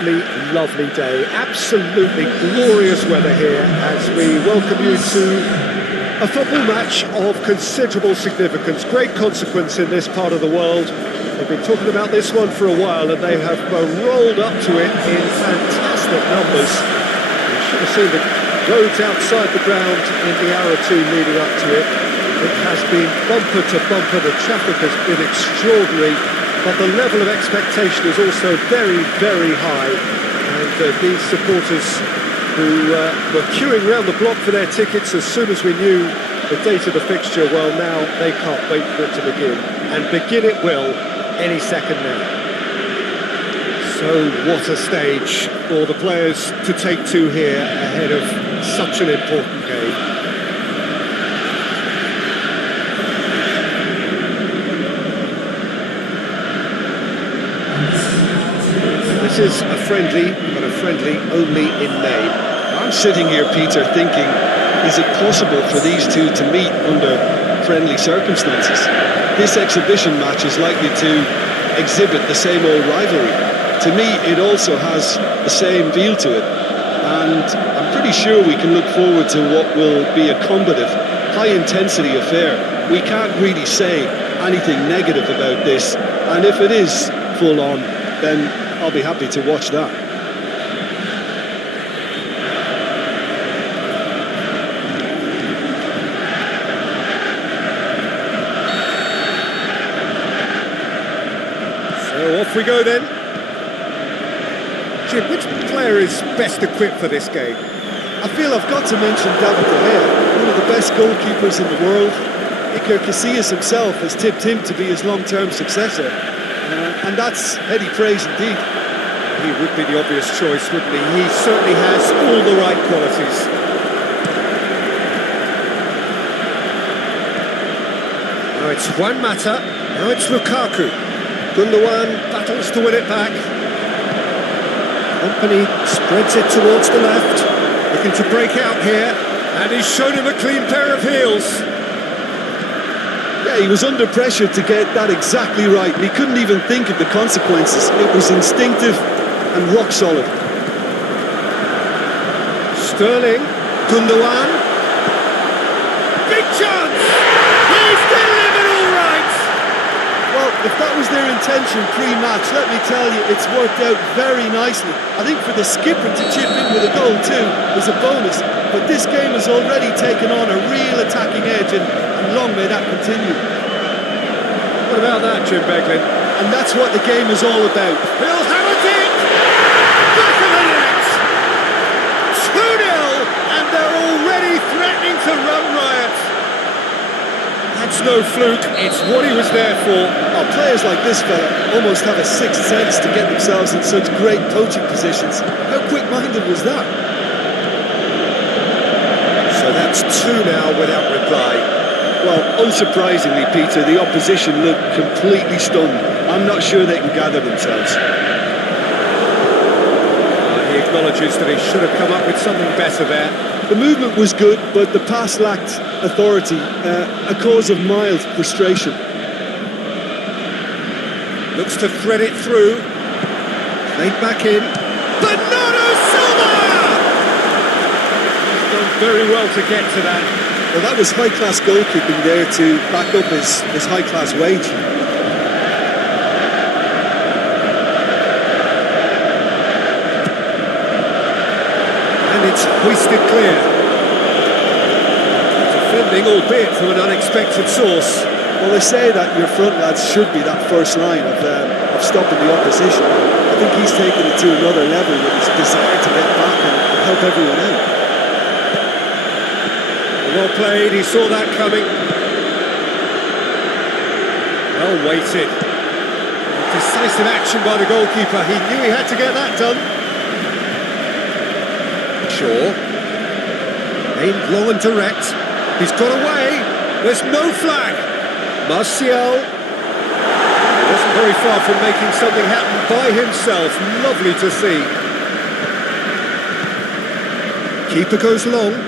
Lovely day, absolutely glorious weather here as we welcome you to a football match of considerable significance, great consequence in this part of the world. They've been talking about this one for a while and they have rolled up to it in fantastic numbers. You should have seen the roads outside the ground in the hour or two leading up to it. It has been bumper to bumper, the traffic has been extraordinary. But the level of expectation is also very, very high. And these supporters who were queuing around the block for their tickets as soon as we knew the date of the fixture, well, now they can't wait for it to begin. And begin it will any second now. So what a stage for the players to take to here ahead of such an important game. This is a friendly, but a friendly only in name. I'm sitting here, Peter, thinking, is it possible for these two to meet under friendly circumstances? This exhibition match is likely to exhibit the same old rivalry. To me, it also has the same feel to it. And I'm pretty sure we can look forward to what will be a combative, high-intensity affair. We can't really say anything negative about this. And if it is full-on, then I'll be happy to watch that. So off we go then. Jim, which player is best equipped for this game? I feel I've got to mention David De Gea, one of the best goalkeepers in the world. Iker Casillas himself has tipped him to be his long-term successor. And that's heady praise indeed. He would be the obvious choice, wouldn't he? He certainly has all the right qualities. Now it's Juan Mata, now it's Lukaku. Gundogan battles to win it back. Company spreads it towards the left, looking to break out here, and he's shown him a clean pair of heels. Yeah, he was under pressure to get that exactly right. He couldn't even think of the consequences. It was instinctive and rock solid. Sterling, Gundogan. Big chance! He's delivered all right! Well, if that was their intention pre-match, let me tell you, it's worked out very nicely. I think for the skipper to chip in with a goal too is a bonus. But this game has already taken on a real attacking edge and long may that continue. What about that, Jim Beglin? And that's what the game is all about. He'll have it in! Back of the net! 2-0, and they're already threatening to run riot. That's no fluke, it's what he was there for. Oh, players like this fella almost have a sixth sense to get themselves in such great poaching positions. How quick-minded was that? So that's 2 now without reply. Well, unsurprisingly, Peter, the opposition look completely stunned. I'm not sure they can gather themselves. He acknowledges that he should have come up with something better there. The movement was good, but the pass lacked authority, a cause of mild frustration. Looks to thread it through. Played back in. Bernardo Silva! He's done very well to get to that. Well, that was high-class goalkeeping there to back up his high-class wage. And it's hoisted clear. Defending, albeit from an unexpected source. Well, they say that your front lads should be that first line of stopping the opposition. I think he's taken it to another level with his desire to get back and help everyone out. Well played, he saw that coming. Well weighted. Decisive action by the goalkeeper, he knew he had to get that done. Shaw. Aimed long and direct. He's got away. There's no flag. Martial. He wasn't very far from making something happen by himself. Lovely to see. Keeper goes long.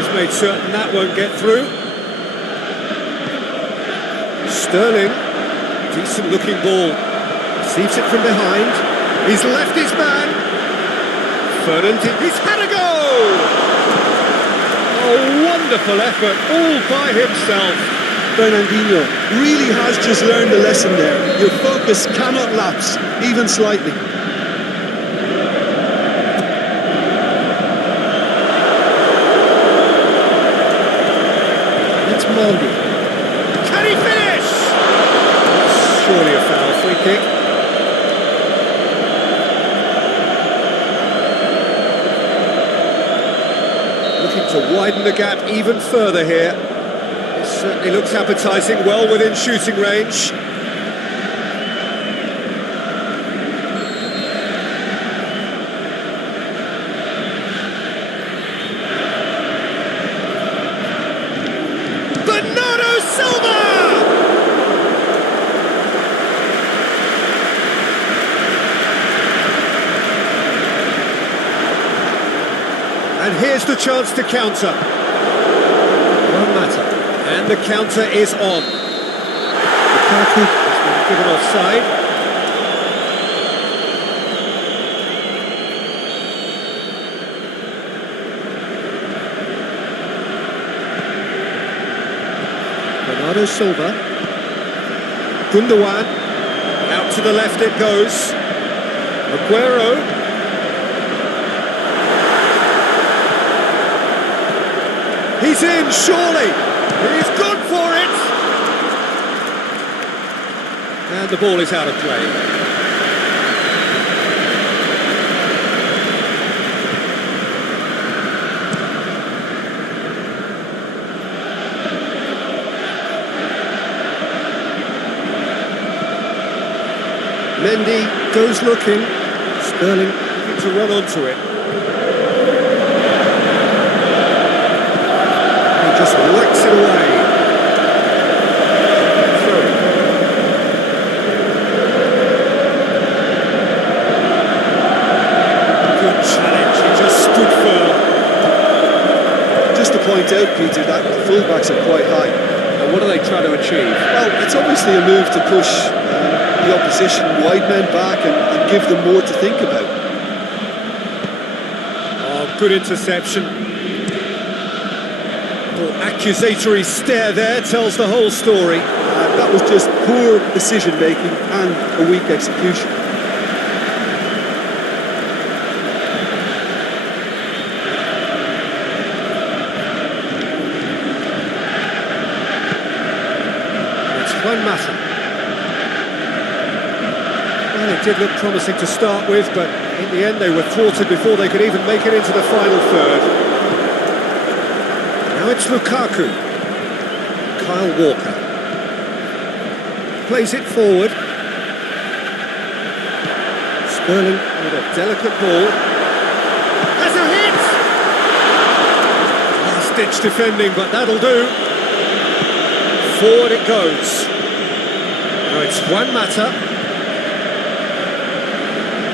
He's made certain that won't get through. Sterling, decent looking ball. Receives it from behind. He's left his man. Fernandez, he's had a go! Oh, wonderful effort, all by himself. Fernandinho really has just learned a lesson there. Your focus cannot lapse, even slightly. It's Mondi. Can he finish? Surely a foul, free kick. Looking to widen the gap even further here. It certainly looks appetising, well within shooting range. Bernardo Silva! And here's the chance to counter. One matter. And the counter is on. Lukaku has been given offside. Bernardo Silva. Gundogan. Out to the left it goes. Aguero. He's in, surely. He's gone for it. And the ball is out of play. Mendy goes looking. Sterling looking to run onto it. Just whacks it away. Through. Good challenge, he just stood firm. Just to point out, Peter, that the fullbacks are quite high. And what are they trying to achieve? Well, it's obviously a move to push the opposition wide men back and give them more to think about. Oh, good interception. Accusatory stare there tells the whole story. That was just poor decision making and a weak execution. It's one matter. Well, it did look promising to start with, but in the end they were thwarted before they could even make it into the final third. Now it's Lukaku. Kyle Walker. Plays it forward. Sterling with a delicate ball. Has a hit! Last-ditch defending, but that'll do. Forward it goes. Now it's Juan Mata.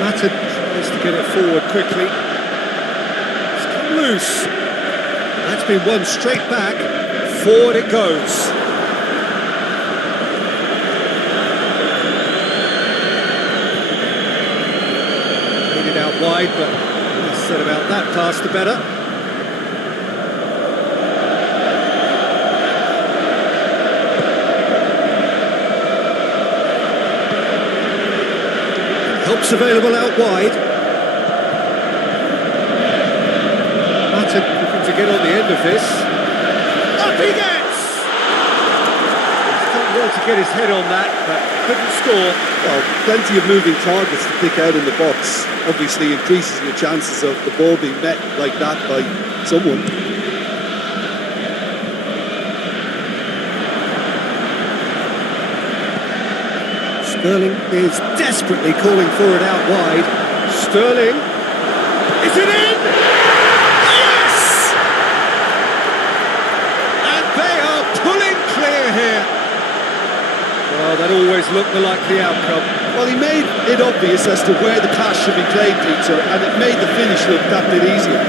Mata tries to get it forward quickly. It's come loose. That's been won straight back. Forward it goes. Needed out wide, but less said about that pass, the better. Help's available out wide. Looking to get on the end of this. Up he gets! He's done well to get his head on that, but couldn't score. Well, plenty of moving targets to pick out in the box. Obviously increases your chances of the ball being met like that by someone. Sterling is desperately calling for it out wide. Sterling. Is it in? Well, that always looked the likely outcome. Well, he made it obvious as to where the pass should be played, Peter, and it made the finish look that bit easier.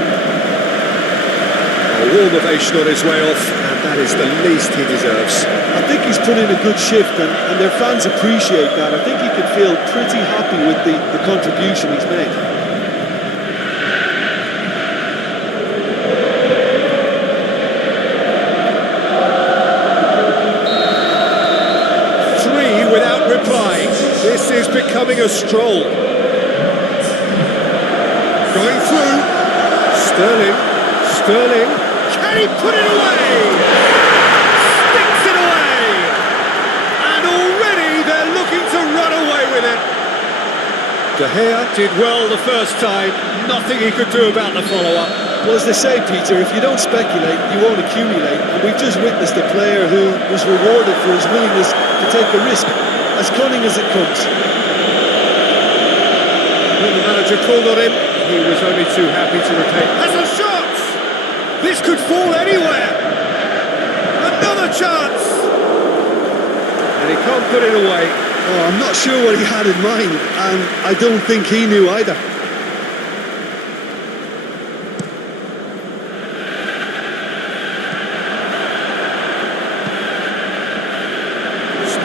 A warm ovation on his way off, and that is the least he deserves. I think he's put in a good shift, and their fans appreciate that. I think he can feel pretty happy with the contribution he's made. Without replying, this is becoming a stroll. Going through, Sterling, can he put it away? Sticks it away! And already they're looking to run away with it. De Gea did well the first time, nothing he could do about the follow-up. Well, as they say, Peter, if you don't speculate, you won't accumulate. And we've just witnessed a player who was rewarded for his willingness to take a risk, as cunning as it comes. When the manager called on him, he was only too happy to retain. Has a shot! This could fall anywhere! Another chance! And he can't put it away. Oh, I'm not sure what he had in mind, and I don't think he knew either.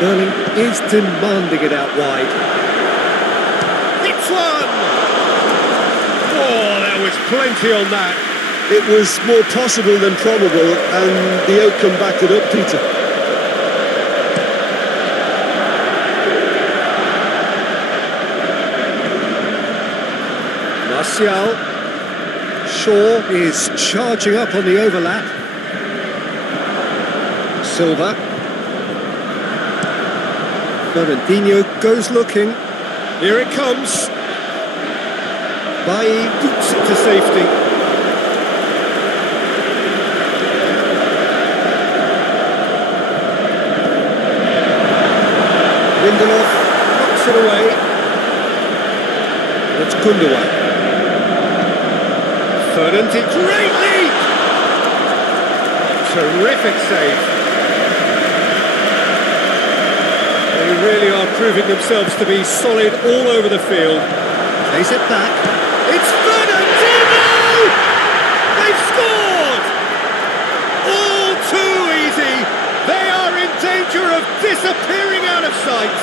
Sterling is demanding it out wide. It's one! Oh, there was plenty on that. It was more possible than probable, and the outcome backed it up, Peter. Martial. Shaw is charging up on the overlap. Silva. Fernandinho goes looking. Here it comes. Bailly boots it to safety. Lindelof knocks it away. It's Gundogan. Fernandinho, great leap! Terrific save. They really are proving themselves to be solid all over the field. Plays it back. It's Fernandinho! They've scored! All too easy. They are in danger of disappearing out of sight.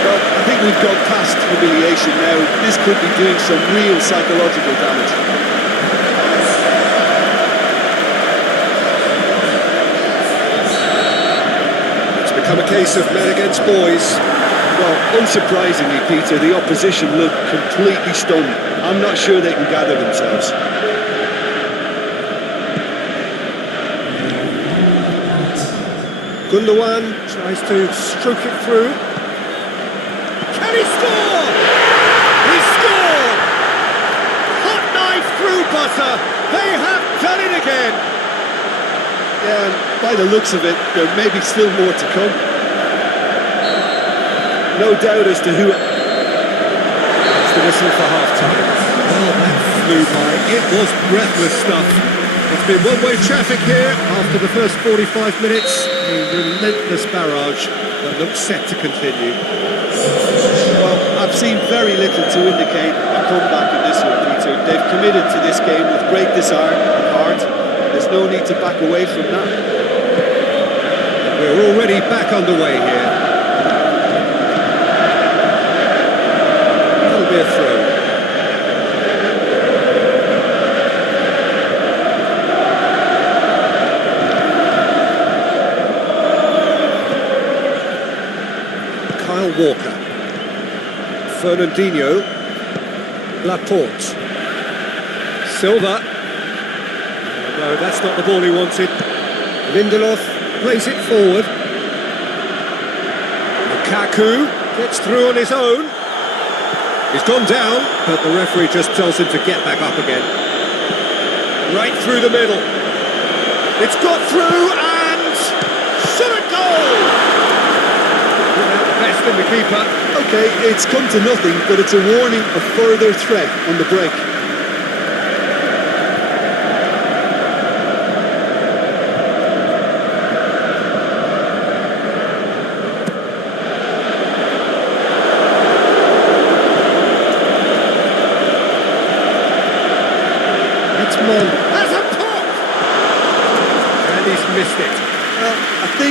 Well, I think we've got past humiliation now. This could be doing some real psychological damage. Become a case of men against boys. Well, unsurprisingly, Peter, the opposition look completely stunned. I'm not sure they can gather themselves. Gundogan tries to stroke it through. Can he score? He scored! Hot knife through butter. They have done it again. Yeah, and by the looks of it, there may be still more to come. No doubt as to who... That's the whistle for half-time. Well, that flew by. It was breathless stuff. It's been one-way traffic here after the first 45 minutes. A relentless barrage that looks set to continue. Well, I've seen very little to indicate a comeback in this one, Peter. They've committed to this game with great desire and heart. There's no need to back away from that. We're already back underway here. That'll be a throw. Kyle Walker. Fernandinho. Laporte. Silva. No, that's not the ball he wanted. Lindelof plays it forward. Lukaku gets through on his own. He's gone down, but the referee just tells him to get back up again. Right through the middle. It's got through and... shot a goal! Without the best in the keeper. OK, it's come to nothing, but it's a warning of further threat on the break.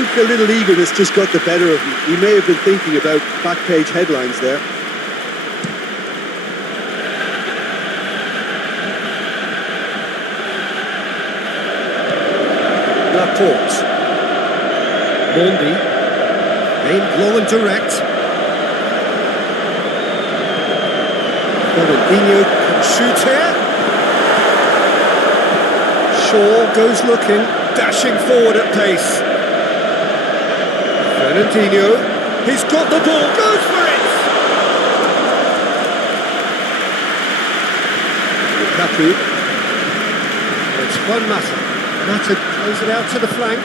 think a little eagerness just got the better of him. He may have been thinking about back-page headlines there. Laporte. Mondi. Aimed long and direct. Fernandinho can shoot here. Shaw goes looking, dashing forward at pace. Fernandinho, he's got the ball, goes for it! Lukaku. It's Juan Mata. Mata plays it out to the flank.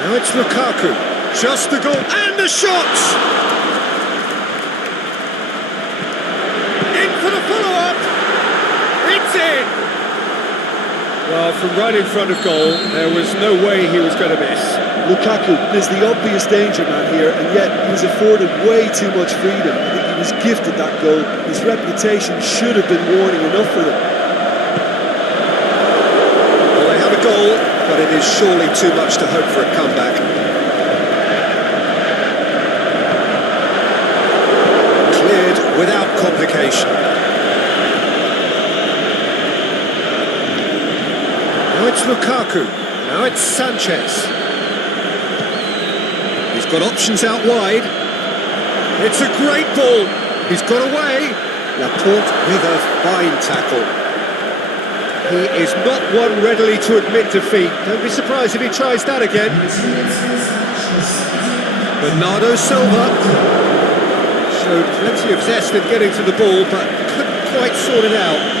Now it's Lukaku. Just the goal and the shot! In for the follow-up! It's in! Well, from right in front of goal, there was no way he was going to miss. Lukaku is the obvious danger man here, and yet he was afforded way too much freedom. I think he was gifted that goal. His reputation should have been warning enough for them. Well, they have a goal, but it is surely too much to hope for a comeback. Cleared without complication. Now it's Lukaku, now it's Sanchez. He's got options out wide. It's a great ball. He's got away. Laporte with a fine tackle. He is not one readily to admit defeat. Don't be surprised if he tries that again. Bernardo Silva showed plenty of zest in getting to the ball, but couldn't quite sort it out.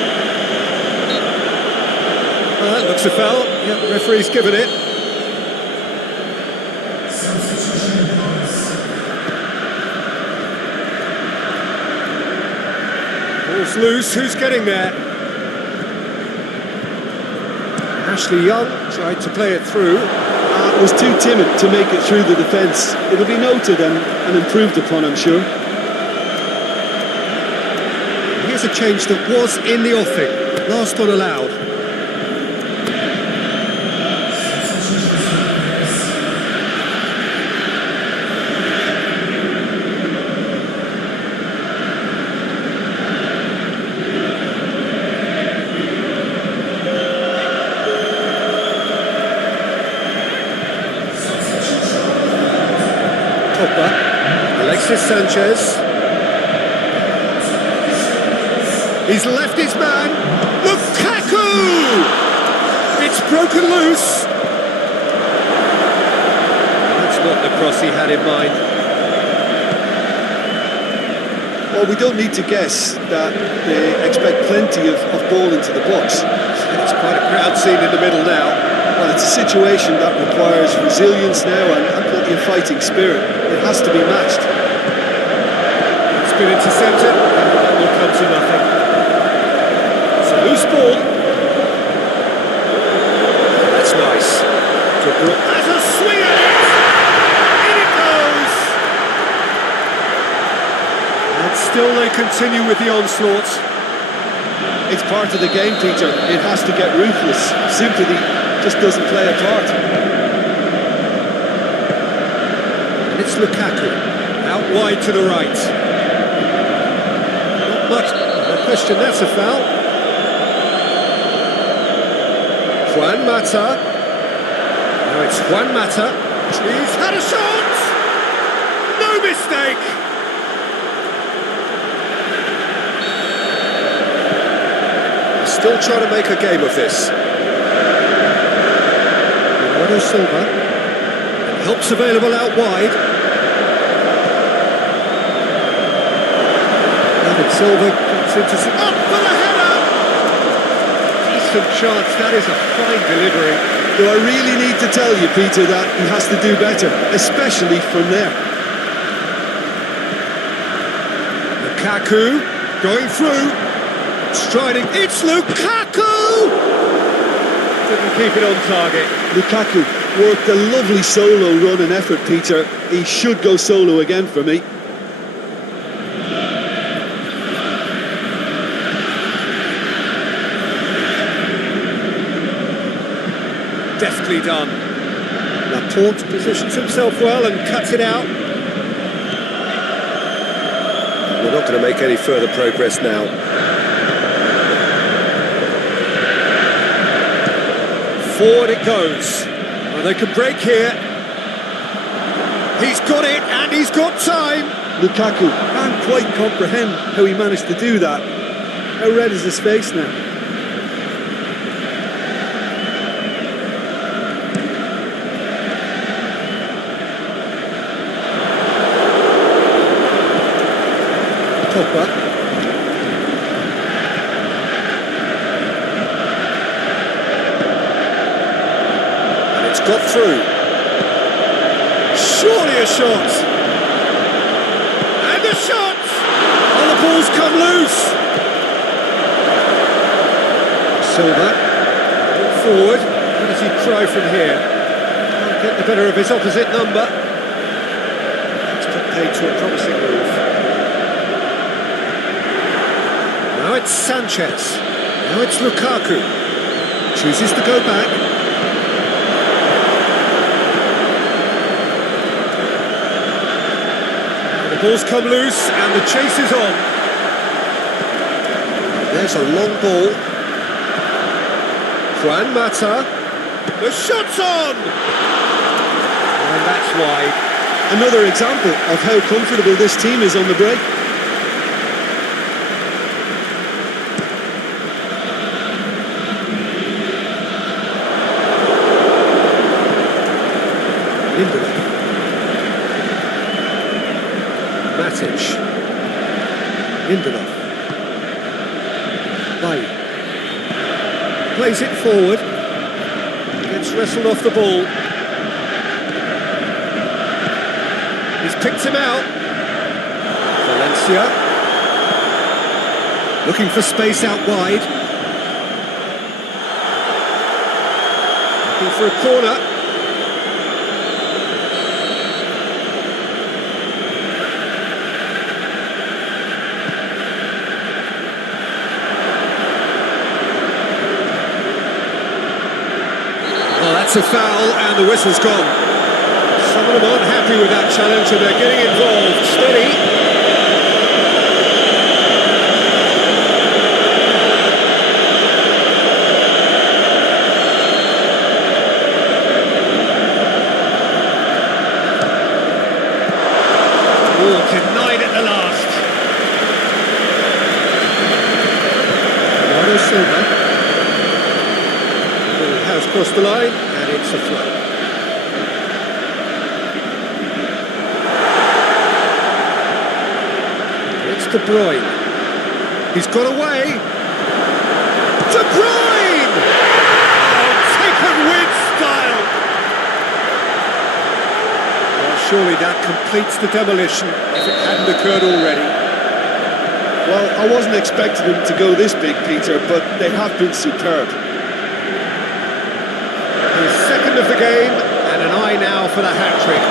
That looks a foul. Yeah, referee's given it. Ball's loose. Who's getting there? Ashley Young tried to play it through. Was too timid to make it through the defence. It'll be noted and improved upon, I'm sure. Here's a change that was in the offing. Last one allowed. Alexis Sanchez. He's left his man. Lukaku! It's broken loose. That's not the cross he had in mind. Well, we don't need to guess that they expect plenty of ball into the box. It's quite a crowd scene in the middle now. Well, it's a situation that requires resilience now and plenty of fighting spirit. It has to be matched. It's been intercepted, and that will come to nothing. It's a loose ball. That's nice. Has a swing at it! In it goes! And still they continue with the onslaught. It's part of the game, Peter. It has to get ruthless. Sympathy just doesn't play a part. And it's Lukaku, out wide to the right. Not much, no question, that's a foul. Juan Mata. Now it's Juan Mata. He's had a shot! No mistake! Still trying to make a game of this. Bernardo Silva. Helps available out wide. David Silva gets into some... Up for the header! Decent chance, that is a fine delivery. Do I really need to tell you, Peter, that he has to do better, especially from there? Lukaku going through. Striding, it's Lukaku! Didn't keep it on target. Lukaku worked a lovely solo run and effort, Peter. He should go solo again for me. Deftly done. Support positions himself well and cuts it out. We're not going to make any further progress now. Forward it goes. Well, they can break here. He's got it, and he's got time. Lukaku can't quite comprehend how he managed to do that. How red is his face now? Pogba. And it's got through. Surely a shot. And a shot! Oh, the ball's come loose. Silva. Forward. What does he try from here? Can't get the better of his opposite number. It's put paid to a promising move. Now it's Sanchez. Now it's Lukaku. Chooses to go back. The ball's come loose and the chase is on. There's a long ball. Juan Mata. The shot's on! And that's wide. Another example of how comfortable this team is on the break. Matic. Lindelof. Bay. Plays it forward. Gets wrestled off the ball. He's picked him out. Valencia. Looking for space out wide. Looking for a corner. That's a foul, and the whistle's gone. Some of them aren't happy with that challenge, and they're getting involved. Steady. Oh, denied at the last. Bernardo Silva. Has crossed the line, and it's a throw. It's De Bruyne. He's got away. De Bruyne! Oh, taken with style. Well, surely that completes the demolition if it hadn't occurred already. Well, I wasn't expecting them to go this big, Peter, but they have been superb. Second of the game, and an eye now for the hat-trick.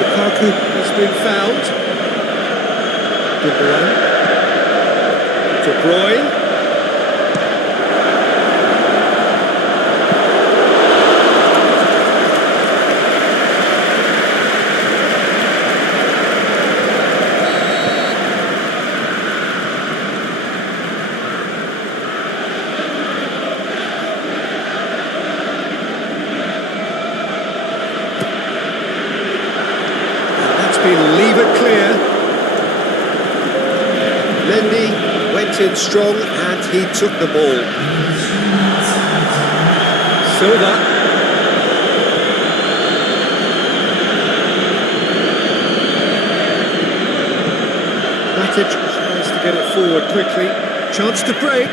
Lukaku has been found. De Bruyne. Been levered clear. Mendy went in strong and he took the ball. Silva. Matic tries to get it forward quickly. Chance to break.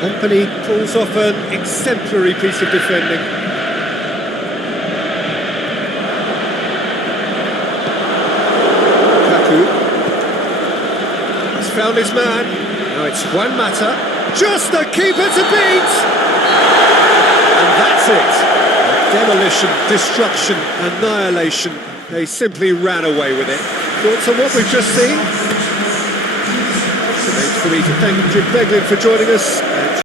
Company pulls off an exemplary piece of defending. Found his man. Now it's Juan Mata. Just the keeper to beat! And that's it. Demolition, destruction, annihilation. They simply ran away with it. Thoughts on what we've just seen? It's for me to thank Jim Beglin for joining us.